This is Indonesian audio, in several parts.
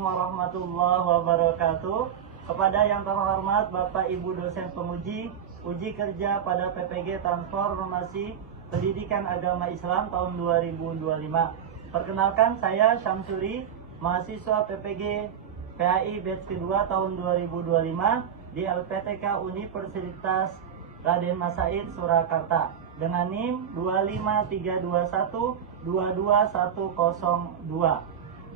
warahmatullahi wabarakatuh. Kepada yang terhormat Bapak Ibu dosen penguji uji kerja pada PPG Transformasi Pendidikan Agama Islam tahun 2025. Perkenalkan, saya Syamsuri, mahasiswa PPG PAI batch kedua tahun 2025 di LPTK Universitas Raden Mas Said Surakarta dengan NIM 25321-22102.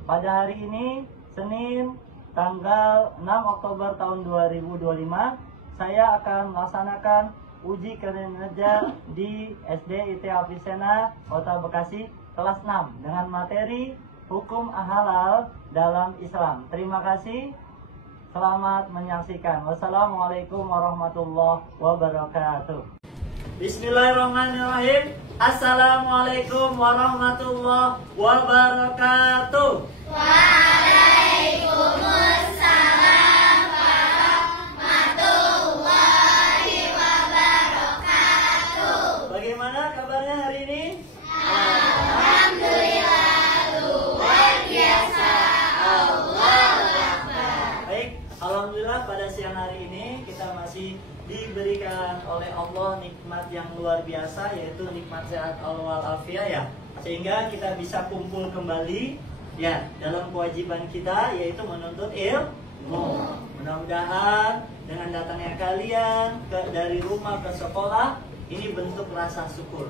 Pada hari ini, Senin, tanggal 6 Oktober tahun 2025, saya akan melaksanakan uji kinerja di SD IT Apisena, Kota Bekasi, kelas 6 dengan materi Hukum Halal dalam Islam. Terima kasih. Selamat menyaksikan. Wassalamualaikum warahmatullahi wabarakatuh. Bismillahirrahmanirrahim. Assalamualaikum warahmatullahi wabarakatuh. Waalaikumsalam warahmatullahi wabarakatuh. Bagaimana kabarnya hari ini? Alhamdulillah, luar biasa. Allahu Akbar. Baik, alhamdulillah pada siang hari ini kita masih diberikan oleh Allah nikmat yang luar biasa, yaitu nikmat sehat walafiat ya, sehingga kita bisa kumpul kembali ya dalam kewajiban kita, yaitu menuntut ilmu. Mudah-mudahan dengan datangnya kalian dari rumah ke sekolah ini bentuk rasa syukur.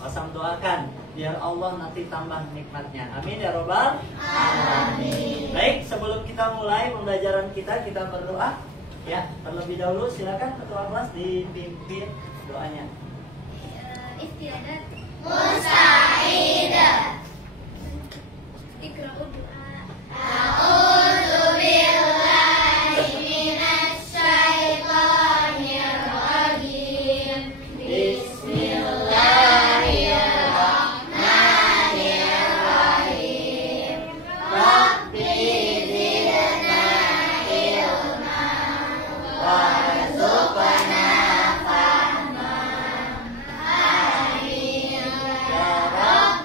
Pasang doakan biar Allah nanti tambah nikmatnya. Amin ya robbal alamin. Baik, sebelum kita mulai pembelajaran kita berdoa. Ya, terlebih dahulu silakan ketua kelas dipimpin doanya. Istiadat Musa'idah. Iqra'u doa. A'udzu billahi minasy syaithanir rajim. Bismillahirrahmanirrahim. Rabbi zidna ilma warzuqna fahman. Amin ya rabbal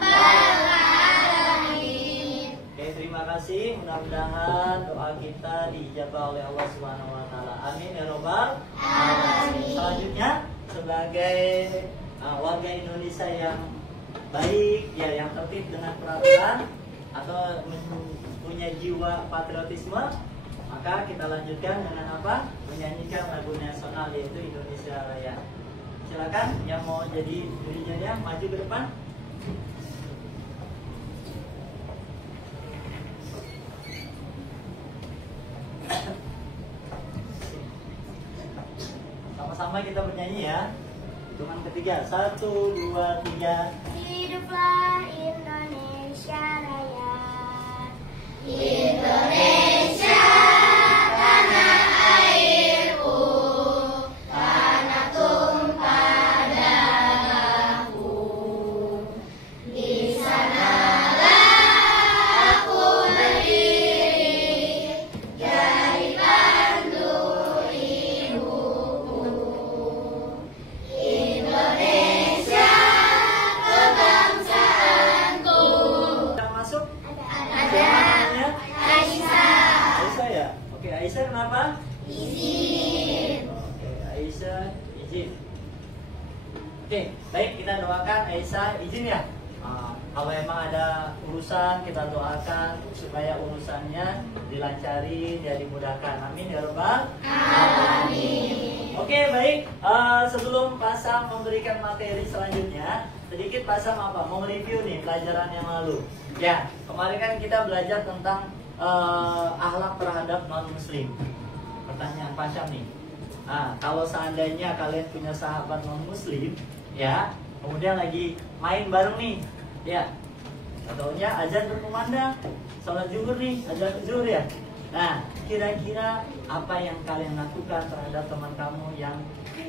alamin. Oke, terima kasih. Mudah-mudahan doa kita diijabah oleh Allah Subhanahu wa taala. Amin ya robbal alamin. Selanjutnya, sebagai warga Indonesia yang baik ya, yang tertib dengan peraturan atau punya jiwa patriotisme, maka kita lanjutkan dengan apa? Menyanyikan lagu nasional, yaitu Indonesia Raya. Silakan yang mau jadi dirinya maju ke depan. Sama-sama kita bernyanyi ya. Hitungan ketiga, 1, 2, 3. Hiduplah Indonesia Raya. Indonesia tanah airku, tanah tumpah darahku. Di sanalah aku berdiri, jadi pandu ibuku. Indonesia kebangsaanku. Yang masuk? Ada Aisyah. Aisyah ya? Oke, Aisyah kenapa? Izin. Oke, Aisyah izin. Oke, baik, kita doakan Aisyah izin ya. Kalau emang ada urusan, kita doakan supaya urusannya dilancarin, ya dimudahkan. Amin ya robbal alamin. Oke, baik. Sebelum Pasam memberikan materi selanjutnya, sedikit Pasam mau review nih pelajaran yang lalu. Ya, kemarin kan kita belajar tentang akhlak terhadap non muslim. Pertanyaan Pasam nih. Kalau seandainya kalian punya sahabat non muslim, ya, kemudian lagi main bareng nih, ya, contohnya azan berkumandang, sholat zuhur nih, azan zuhur ya. Nah, kira-kira apa yang kalian lakukan terhadap teman kamu yang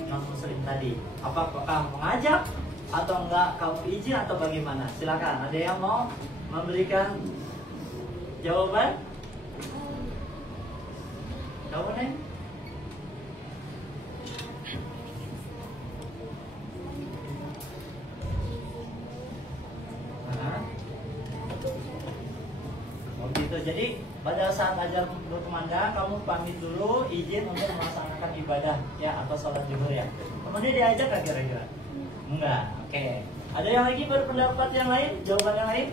non muslim tadi? Apakah mengajak atau enggak, kamu izin atau bagaimana? Silakan, ada yang mau memberikan jawaban? Kamu Neng? Oh gitu. Jadi pada saat ajar berkumandang kamu pamit dulu, izin untuk melaksanakan ibadah ya atau sholat zuhur ya. Kemudian diajak nggak kira-kira? Enggak. Oke. Ada yang lagi berpendapat yang lain? Jawaban yang lain?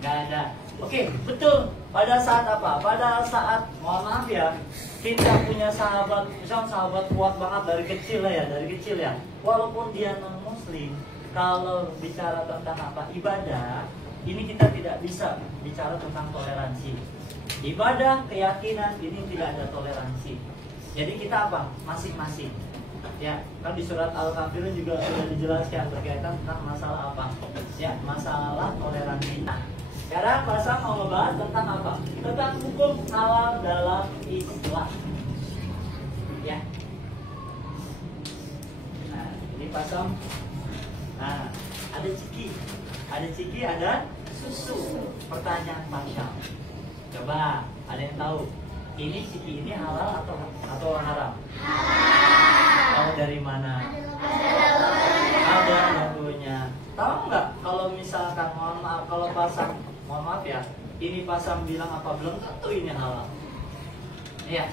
Nggak ada. Oke, betul. Pada saat apa? Pada saat, mohon maaf ya, kita punya sahabat, misalnya sahabat kuat banget dari kecil lah ya, dari kecil ya. Walaupun dia non muslim, kalau bicara tentang apa ibadah, ini kita tidak bisa bicara tentang toleransi. Ibadah, keyakinan, ini tidak ada toleransi. Jadi kita apa? Masing-masing. Ya, kan di surat Al-Kafirun juga sudah dijelaskan berkaitan tentang masalah apa? Ya, masalah toleransi. Nah, sekarang Pasang mau ngebahas tentang apa? Tentang hukum halal dalam Islam. Ya. Nah, ini Pasang. Nah, ada ciki. Ada ciki, ada susu. Pertanyaan Pasang. Coba, ada yang tahu? Ini ciki ini halal atau haram? Halal. Tahu dari mana? Ada logonya. Tahu nggak kalau misalkan mohon maaf kalau Pasang, mohon maaf ya, ini Pasang bilang apa belum tentu ini halal. Iya.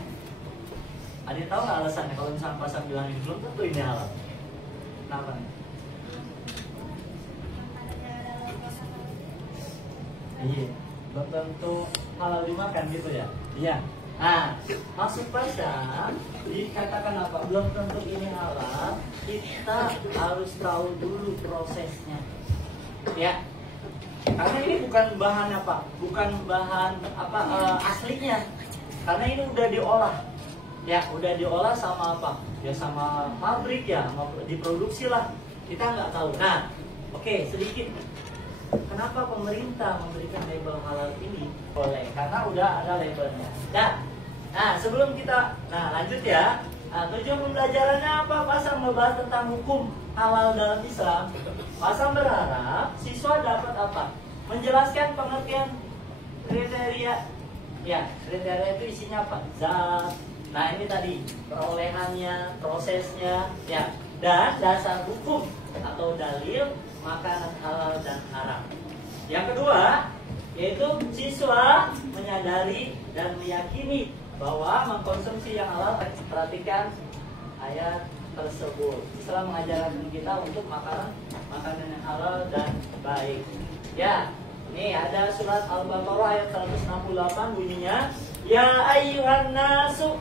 Ada yang tahu nggak alasannya kalau misalkan Pasang bilang ini belum tentu ini halal? Kenapa nih? Iya, belum tentu halal dimakan gitu ya. Iya. Nah, maksud Pasang dikatakan apa? Belum tentu ini halal. Kita harus tahu dulu prosesnya. Ya. Karena ini bukan bahan apa? Bukan bahan apa aslinya. Karena ini udah diolah. Ya, udah diolah sama apa? Ya sama pabrik ya, diproduksi lah. Kita nggak tahu. Nah, oke, sedikit. Kenapa pemerintah memberikan label halal ini? Boleh, karena udah ada labelnya. Nah, sebelum kita, lanjut ya. Nah, tujuan pembelajarannya apa? Pasang membahas tentang hukum halal dalam Islam. Pasang berharap siswa dapat apa? Menjelaskan pengertian kriteria. Ya, kriteria itu isinya apa? Zat. Nah, ini tadi perolehannya, prosesnya, ya. Dan dasar hukum atau dalil makanan halal dan haram. Yang kedua, yaitu siswa menyadari dan meyakini bahwa mengkonsumsi yang halal. Perhatikan ayat tersebut. Islam mengajarkan kita untuk makanan yang halal dan baik. Ya, ini ada surat Al-Baqarah ayat 168 bunyinya, ya ayyuhan nasu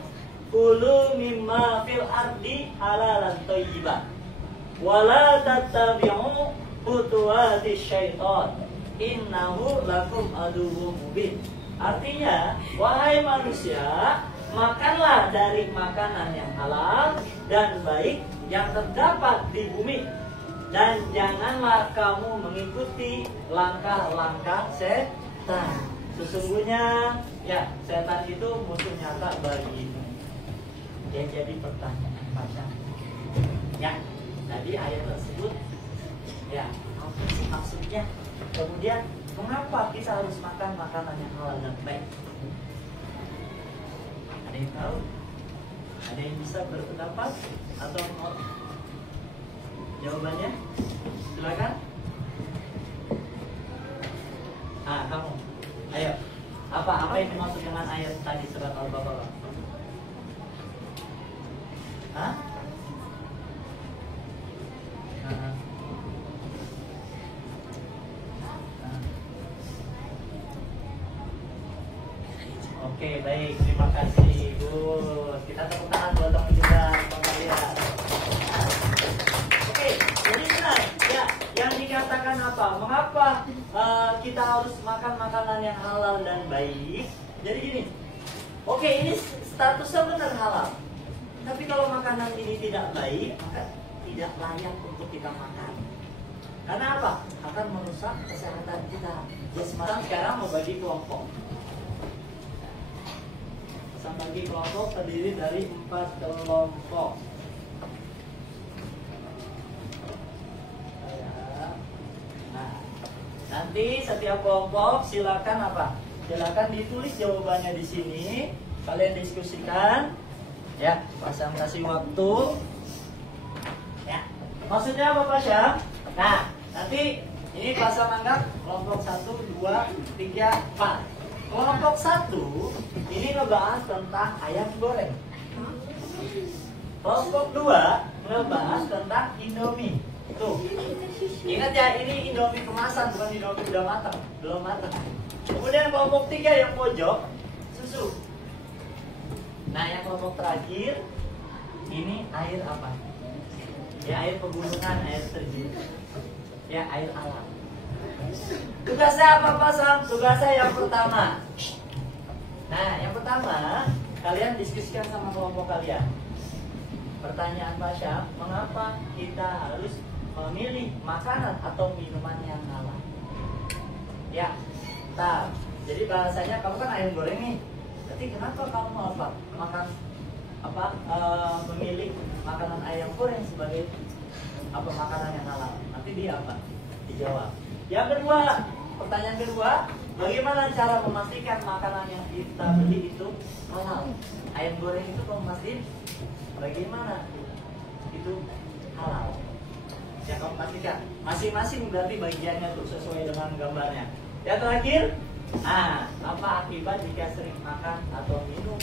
kulu mimma fil ardi halalan thayyiban wala tattabi'u khutuwati syaitan innahu lakum aduwwum mubin. Artinya, wahai manusia, makanlah dari makanan yang halal dan baik yang terdapat di bumi, dan janganlah kamu mengikuti langkah-langkah setan. Sesungguhnya, ya, setan itu musuh nyata bagimu. Ya, jadi pertanyaan Pasang. Ya, tadi ayat tersebut, ya, apa sih maksudnya? Kemudian, mengapa kita harus makan makanan yang halal dan baik? Ada yang tahu? Ada yang bisa berpendapat atau mau jawabannya? Silakan. Kamu. Ayo. Apa yang dimaksud dengan ayat tadi surat Al-Baqarah? Hah? Oke, baik, terima kasih Bu. Kita tepuk tangan buat teman juga pengalian. Oke, jadi benar ya, yang dikatakan apa? Mengapa kita harus makan makanan yang halal dan baik? Jadi gini, oke, ini statusnya benar halal. Tapi kalau makanan ini tidak baik, maka tidak layak untuk kita makan. Karena apa? Akan merusak kesehatan kita. Ya, sekarang mau bagi kelompok. Bagi kelompok terdiri dari 4 kelompok. Nah, nanti setiap kelompok silakan apa? Silakan ditulis jawabannya di sini. Kalian diskusikan. Ya, Pasang kasih waktu. Ya, maksudnya apa Pak Syam? Nah, nanti Ini bahasa manggap kelompok 1, 2, 3, 4. Kelompok 1 ini ngebahas tentang ayam goreng. Kelompok 2 ngebahas tentang Indomie. Tuh. Ingat ya, ini Indomie kemasan, bukan Indomie udah matang, belum matang. Kemudian kelompok 3 yang pojok susu. Nah, yang kelompok terakhir ini air apa? Ya, air pegunungan, air terjun. Ya, air alam. Tugasnya apa, Pak Sam? Tugasnya yang pertama. Nah, yang pertama, kalian diskusikan sama kelompok kalian. Pertanyaan Pak Syam, mengapa kita harus memilih makanan atau minuman yang halal? Ya, jadi bahasanya kamu kan ayam goreng nih. Tapi kenapa kamu apa? Memilih makanan ayam goreng sebagai makanan yang halal? Nanti dia apa? Dijawab. Yang kedua, pertanyaan kedua, bagaimana cara memastikan makanan yang kita beli itu halal? Ayam goreng itu kamu mastiin bagaimana itu halal? Ya, kamu pastikan. Masing-masing berarti bagiannya tuh sesuai dengan gambarnya. Yang terakhir, apa akibat jika sering makan atau minum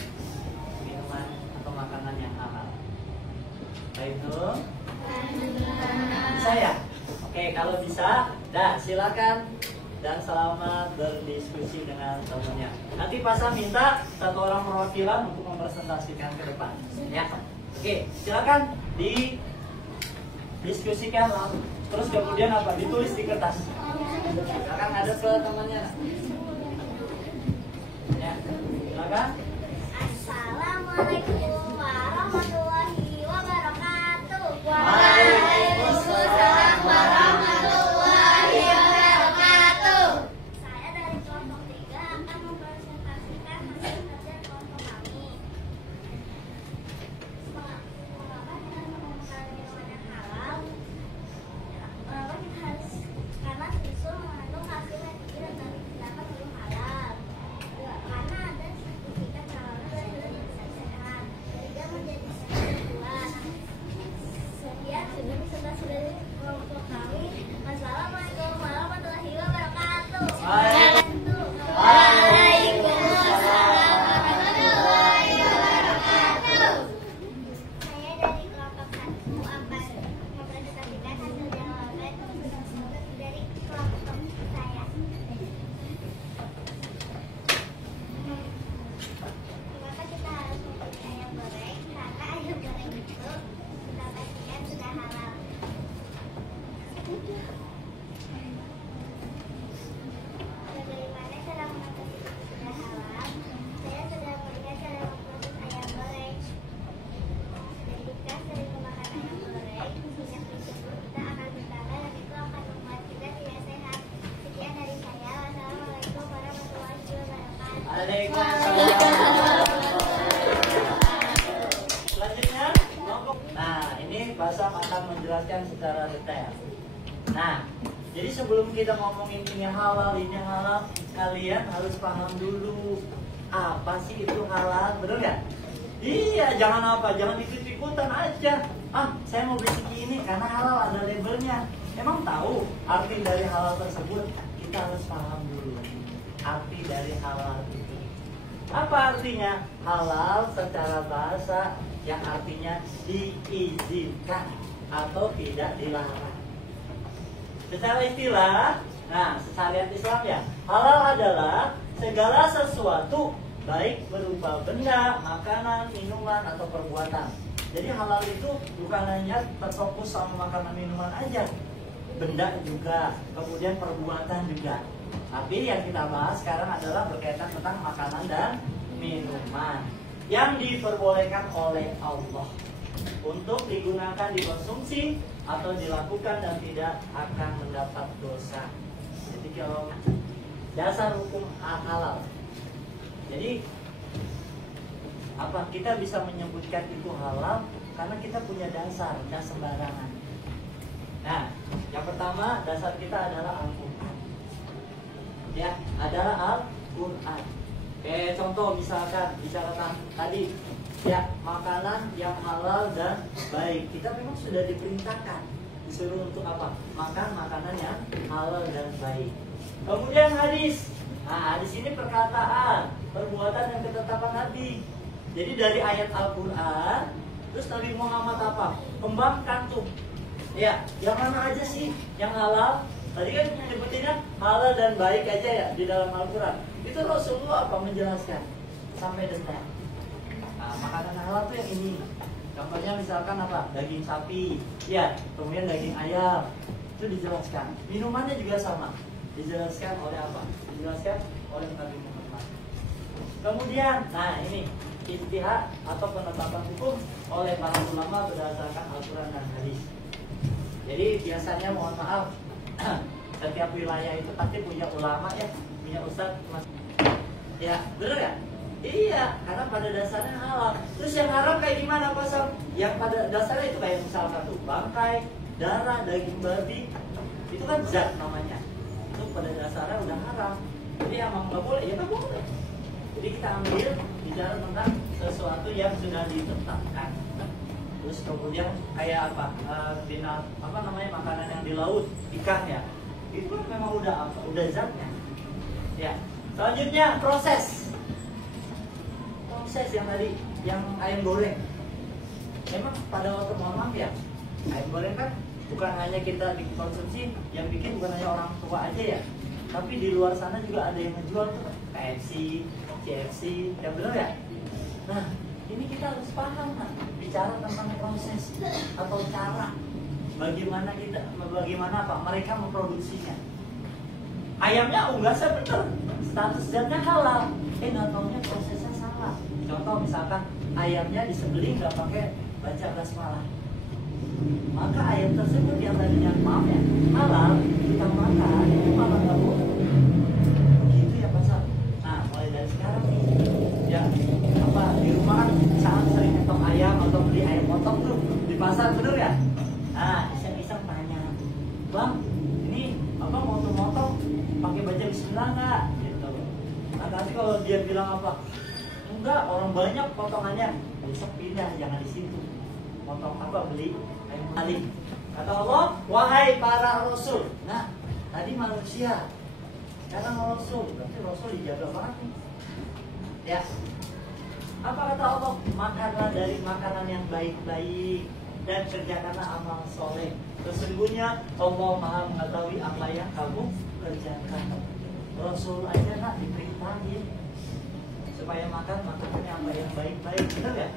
minuman atau makanan yang halal? Baik tuh. Bisa ya? Oke, kalau bisa, silakan dan selamat berdiskusi dengan temannya. Nanti Pak Sam minta satu orang perwakilan untuk mempresentasikan ke depan. Ya, oke, silakan didiskusikan langsung. Terus kemudian apa? Ditulis di kertas. Silakan ada ke temannya. Ya, silakan. Assalamualaikum warahmatullahi wabarakatuh. Waalaikumsalam warahmatullahi wabarakatuh. Saya dari kelompok 3 akan mempresentasikan hasil kerja kelompok kami. Mengapa kita menemukan minuman yang halal? Mengapa kita harus? Karena susu mengandung kalsium yang tinggi dan terdapat belum halal. Karena ada sertifikat halalnya dari Badan Sehat. Ketiga, menjadi sebuah sekian sudah dari kelompok kami. Wassalamualaikum warahmatullahi wabarakatuh. Waalaikumsalam warahmatullahi wabarakatuh. Saya dari kelompok 1 akan mempresentasikan hasil jawaban dari kelompok saya. Mengapa kita harus membeli ayam goreng? Karena ayam goreng itu kita pastikan sudah halal. Bagaimana cara mengetahui itu sudah halal? Saya sudah melihat cara memproses ayam goreng. Jika sering memakan ayam goreng, minyak tersebut kita akan bertambah dan itu akan membuat kita tidak sehat. Sekian dari saya. Wassalamualaikum warahmatullahi wabarakatuh. Waalaikumsalam. Selanjutnya, kelompok. Nah, ini Pak Sam akan menjelaskan secara detail. Nah, jadi sebelum kita ngomongin ini halal, kalian harus paham dulu apa sih itu halal, betul nggak? Iya, jangan ikut-ikutan aja. Saya mau beli segini karena halal ada labelnya. Emang tahu arti dari halal tersebut? Kita harus paham dulu arti dari halal itu. Apa artinya? Halal secara bahasa yang artinya diizinkan atau tidak dilarang. Secara istilah, syariat Islam ya, halal adalah segala sesuatu baik berupa benda, makanan, minuman, atau perbuatan. Jadi halal itu bukan hanya terfokus sama makanan minuman aja, benda juga, kemudian perbuatan juga. Tapi yang kita bahas sekarang adalah berkaitan tentang makanan dan minuman yang diperbolehkan oleh Allah untuk digunakan, dikonsumsi atau dilakukan dan tidak akan mendapat dosa. Jadi kalau dasar hukum halal. Jadi kita bisa menyebutkan itu halal karena kita punya dasar, tidak sembarangan. Nah, yang pertama dasar kita adalah Al-Quran. Ya, adalah Al-Quran. Contoh misalkan bicarakan tadi, ya, makanan yang halal dan baik. Kita memang sudah diperintahkan disuruh untuk apa? Makan makanan yang halal dan baik. Kemudian hadis. Nah, hadis ini perkataan, perbuatan dan ketetapan Nabi. Jadi dari ayat Al-Quran, terus Nabi Muhammad apa? Kembangkan tuh. Ya, yang mana aja sih yang halal? Tadi kan nyebutinnya halal dan baik aja ya di dalam Al-Quran. Itu Rasulullah apa menjelaskan sampai detail. Nah, makanan halal tuh yang ini. Contohnya misalkan apa? Daging sapi, ya, kemudian daging ayam. Itu dijelaskan. Minumannya juga sama. Dijelaskan oleh apa? Dijelaskan oleh Nabi Muhammad. Kemudian, nah ini ijtihad atau penetapan hukum oleh para ulama berdasarkan Al-Quran dan hadis. Jadi biasanya mohon maaf, setiap wilayah itu pasti punya ulama ya, punya ustadz. Ya, benar ya? Iya, karena pada dasarnya halal. Terus yang haram kayak gimana Pak Sam? Yang pada dasarnya itu kayak misalkan tuh bangkai, darah, daging babi, itu kan zat namanya. Itu pada dasarnya udah haram. Jadi emang nggak boleh, ya nggak boleh. Jadi kita ambil bicara tentang sesuatu yang sudah ditetapkan. Terus kemudian kayak apa? Apa namanya makanan yang di laut, ikan ya. Itu kan memang udah apa? Udah zatnya. Ya. Selanjutnya proses yang tadi, yang ayam goreng. Memang pada waktu mohon maaf ya, ayam goreng kan bukan hanya kita dikonsumsi, yang bikin bukan hanya orang tua aja ya, tapi di luar sana juga ada yang menjual tuh, KFC, KFC, ya benar ya? Nah, ini kita harus paham kan, bicara tentang proses atau cara bagaimana apa mereka memproduksinya. Ayamnya unggasnya bener, status zatnya halal, nggak taunya prosesnya salah. Contoh misalkan ayamnya disembelih nggak pakai baca basmalah, maka ayam tersebut yang tadinya maaf ya halal kita makan itu malah nggak boleh. Gitu ya pasal. Nah mulai dari sekarang nih, ya apa di rumah kan sangat sering potong ayam atau beli ayam potong tuh di pasar bener ya? Nah iseng-iseng tanya, bang ini apa motong-motong pakai baca bismillah nggak? Gitu. Nah nanti kalau dia bilang apa? Enggak, orang banyak potongannya, besok pindah, jangan di situ. Potong apa beli ayam maling. Kata Allah, wahai para rasul. Nah, tadi manusia, sekarang rasul, berarti rasul dijaga banget nih. Ya. Apa kata Allah? Makanlah dari makanan yang baik-baik dan kerjakanlah amal soleh. Sesungguhnya Allah Maha mengetahui apa yang kamu kerjakan. Rasul aja nak diperintahin supaya makan makanannya apa yang baik-baik, benar ya?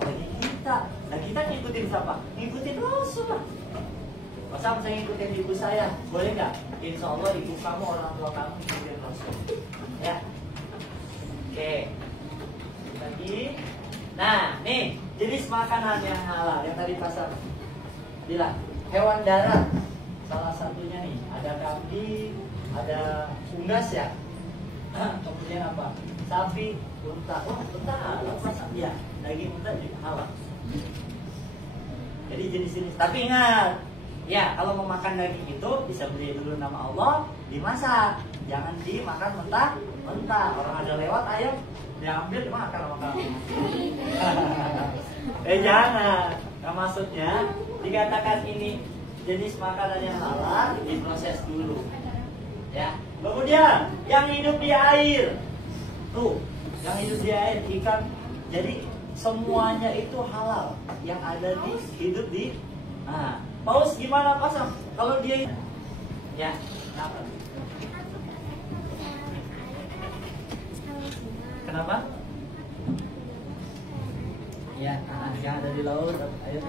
Bagi kita, nah kita ngikutin siapa? Ngikutin Rasul lah. Masa saya ngikutin ibu saya, boleh nggak? Insya Allah ibu kamu, orang tua kamu ngikutin Rasul. Ya, oke. Lagi, nah nih jenis makanan yang halal yang tadi pasar bilang hewan darat. Salah satunya nih ada kambing, ada unggas ya. Kemudian apa? Sapi, unta. Wah, unta halal masa? Ya, daging unta juga halal. Jadi jenis-jenis. Tapi ingat, ya kalau mau makan daging itu bisa beli dulu nama Allah, dimasak. Jangan dimakan mentah. Orang ada lewat ayam, diambil dimakan sama kamu. Jangan. Nah, maksudnya dikatakan ini jenis makanan yang halal diproses dulu. Ya. Kemudian yang hidup di air. Tuh, yang hidup di air ikan. Jadi semuanya itu halal yang ada di hidup di. Nah, paus gimana pasang? Kalau dia ya, kenapa? Kenapa? Ya, yang ada di laut. Ayo.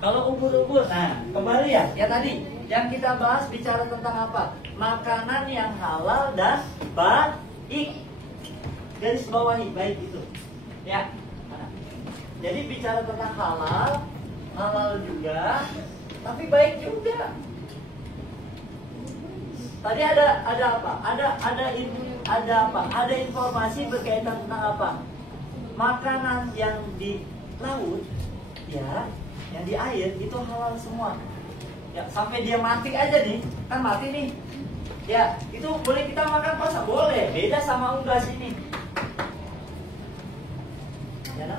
Kalau ubur-ubur, nah kembali ya tadi yang kita bahas bicara tentang apa? Makanan yang halal dan baik. Garis bawahi baik itu. Ya. Nah. Jadi bicara tentang halal juga, tapi baik juga. Tadi ada apa? Ada informasi berkaitan tentang apa? Makanan yang di laut, ya, yang di air itu halal semua. Ya, sampai dia mati aja nih, kan mati nih. Ya, itu boleh kita makan puasa, boleh. Beda sama unggas ini. Ya, nah?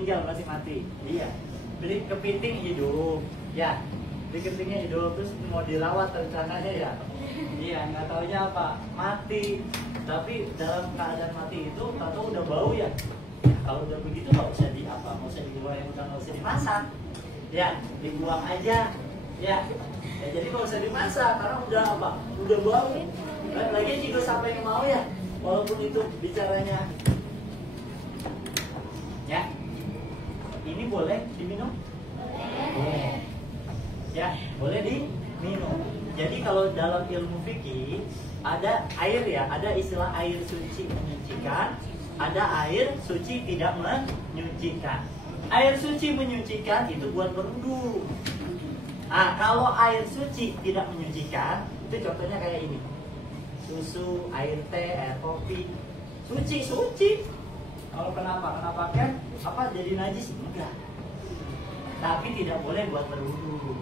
meninggal, masih mati. Iya. Beli kepiting hidup, ya. Beli kepitingnya hidup, terus mau dirawat rencananya ya. Iya, nggak taunya apa, mati. Tapi dalam keadaan mati itu, tahu udah bau ya. Kalau udah begitu nggak usah nggak usah digoreng, udah nggak usah dimasak. Ya, dibuang aja. Ya, jadi nggak usah dimasak karena udah apa? Udah bau. Lagi juga sampai yang mau ya, walaupun itu bicaranya. Ya, ini boleh diminum? Boleh. Ya, boleh diminum. Jadi kalau dalam ilmu fikih ada air ya, ada istilah air suci menyucikan, ada air suci tidak menyucikan. Air suci menyucikan itu buat berwudu. Nah, kalau air suci tidak menyucikan, itu contohnya kayak ini. Susu, air teh, air kopi, suci. Kalau kenapa kan apa jadi najis? Enggak. Tapi tidak boleh buat berwudu.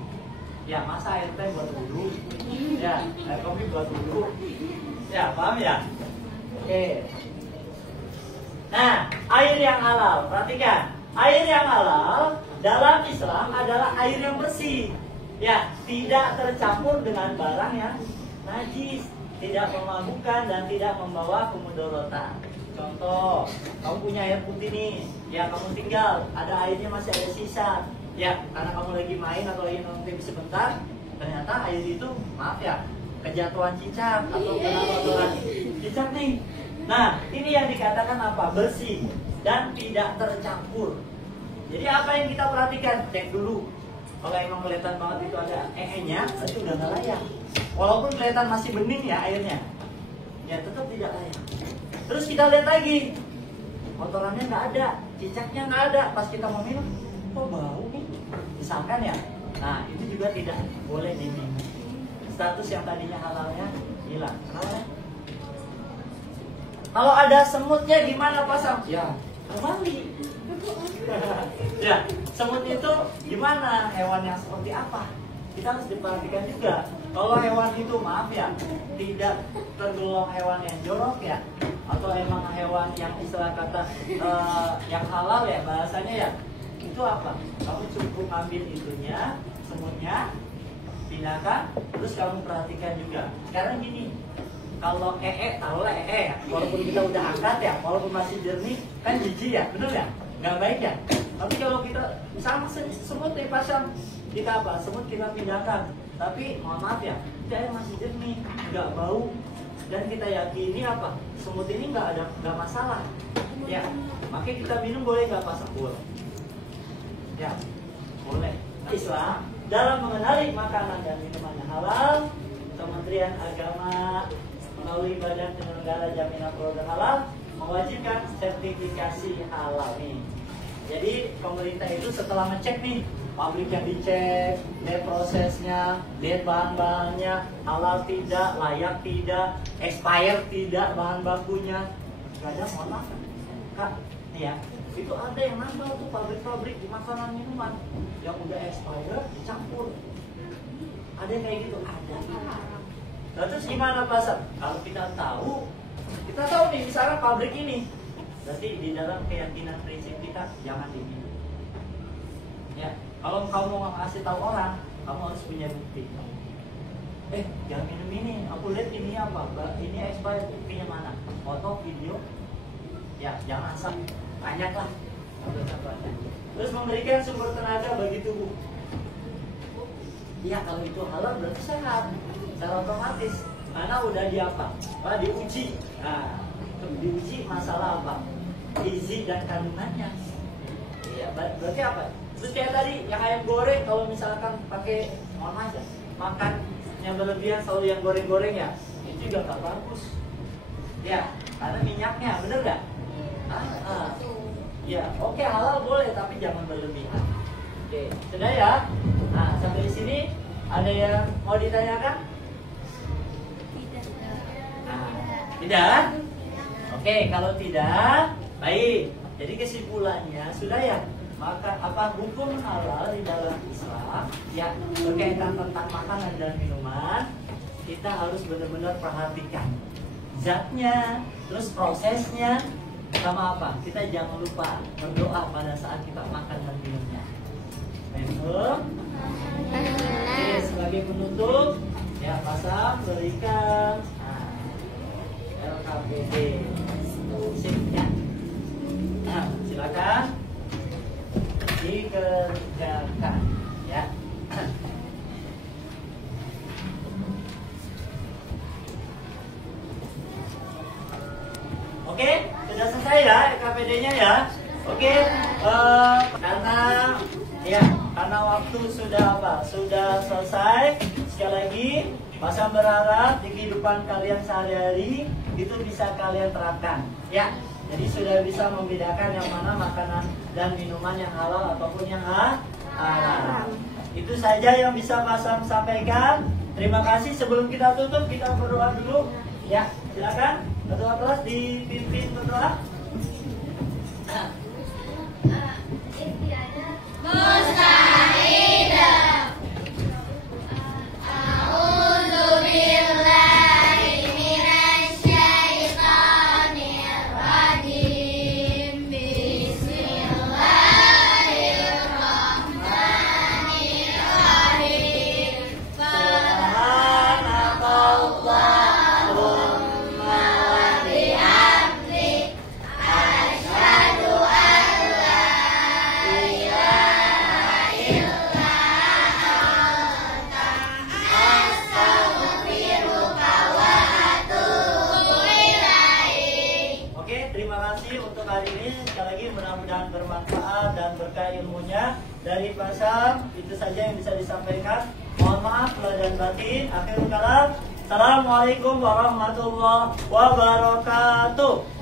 Ya, masa air teh buat wudu? Ya, air kopi buat wudu. Ya, paham ya? Oke. Nah, air yang halal, perhatikan. Air yang halal dalam Islam adalah air yang bersih. Ya, tidak tercampur dengan barang yang najis, tidak memabukkan dan tidak membawa kemudaratan. Contoh, kamu punya air putih nih, ya kamu tinggal, ada airnya masih ada sisa. Ya, karena kamu lagi main atau lagi nonton TV sebentar, ternyata air itu, maaf ya, kejatuhan cicak atau kena kotoran cicak nih. Nah, ini yang dikatakan apa? Bersih dan tidak tercampur. Jadi apa yang kita perhatikan? Cek dulu. Kalau emang kelihatan banget itu ada nya, berarti udah nggak layak. Walaupun kelihatan masih bening ya airnya, ya tetap tidak layak. Terus kita lihat lagi, kotorannya nggak ada, cicaknya nggak ada. Pas kita mau minum, kok bau nih? Misalkan ya, nah itu juga tidak boleh diminum. Status yang tadinya halalnya hilang. Kenapa? Kalau ada semutnya gimana pasang? Ya, kembali. Ya, semut itu gimana? Hewan yang seperti apa? Kita harus diperhatikan juga. Kalau hewan itu, maaf ya, tidak tergolong hewan yang jorok ya, atau emang hewan yang istilah kata yang halal ya bahasanya ya, itu apa? Kamu cukup ambil itunya, semutnya, pindahkan, terus kamu perhatikan juga. Sekarang gini, kalau taruhlah ya, walaupun kita udah angkat ya, walaupun masih jernih, kan jijik ya, bener ya? Nggak baik ya? Tapi kalau kita, sama semut nih pasang, kita apa? Semut kita pindahkan, tapi mohon maaf ya, kita masih jernih, nggak bau, dan kita yakini apa? Semut ini nggak masalah, ya. Makanya kita minum boleh nggak pasang? Boleh. Ya, boleh. Islam dalam mengenali makanan dan minuman yang halal, Kementerian Agama melalui Badan Penyelenggara Jaminan Produk Halal mewajibkan sertifikasi halal nih. Jadi pemerintah itu setelah ngecek nih, pabrik yang dicek, lihat prosesnya, lihat bahan-bahannya, halal tidak, layak tidak, expired tidak bahan bakunya. Kadang mohon maaf, Kak, nih ya, itu ada yang nambah tuh pabrik-pabrik di makanan minuman yang udah expired dicampur. Ada yang kayak gitu, ada. Nah, terus gimana pasar? Kalau kita tahu nih misalnya pabrik ini, berarti di dalam keyakinan prinsip kita jangan diminum. Ya, kalau kamu mau ngasih tahu orang, kamu harus punya bukti. Jangan minum ini. Aku lihat ini apa? Ini expired, buktinya mana? Foto, video. Ya, jangan asal. Banyaklah. Terus memberikan sumber tenaga bagi tubuh. Ya, kalau itu halal berarti sehat. Secara otomatis, karena udah di apa? Diuji. Nah, diuji masalah apa? Gizi dan kandungannya. Iya, berarti apa? Terus kayak tadi yang ayam goreng, kalau misalkan pakai aja, makan yang berlebihan selalu yang goreng-goreng ya, itu juga nggak bagus. Ya, karena minyaknya, bener nggak? Ya, oke, halal boleh, tapi jangan berlebihan. Oke, sudah ya. Nah, sampai di sini ada yang mau ditanyakan? Tidak? Oke, kalau tidak, baik. Jadi kesimpulannya sudah ya. Maka apa hukum halal di dalam Islam ya berkaitan tentang makanan dan minuman, kita harus benar-benar perhatikan zatnya, terus prosesnya, sama apa? Kita jangan lupa berdoa pada saat kita makan dan minumnya. Baik, oke, sebagai penutup, ya pasang berikan LKPD. Sip ya. Nah, silakan dikerjakan ya. Oke, sudah selesai ya KPD-nya ya. Oke, karena waktu sudah sudah selesai. Sekali lagi, Pasam berharap di kehidupan kalian sehari-hari itu bisa kalian terapkan ya. Jadi sudah bisa membedakan yang mana makanan dan minuman yang halal ataupun yang haram. Itu saja yang bisa Pasam sampaikan. Terima kasih. Sebelum kita tutup, kita berdoa dulu ya. Silakan berdoa terus, dipimpin berdoa. Mudah-mudahan bermanfaat dan berkah ilmunya dari Pasam. Itu saja yang bisa disampaikan. Mohon maaf lahir dan batin. Akhirul kalam. Assalamualaikum warahmatullahi wabarakatuh.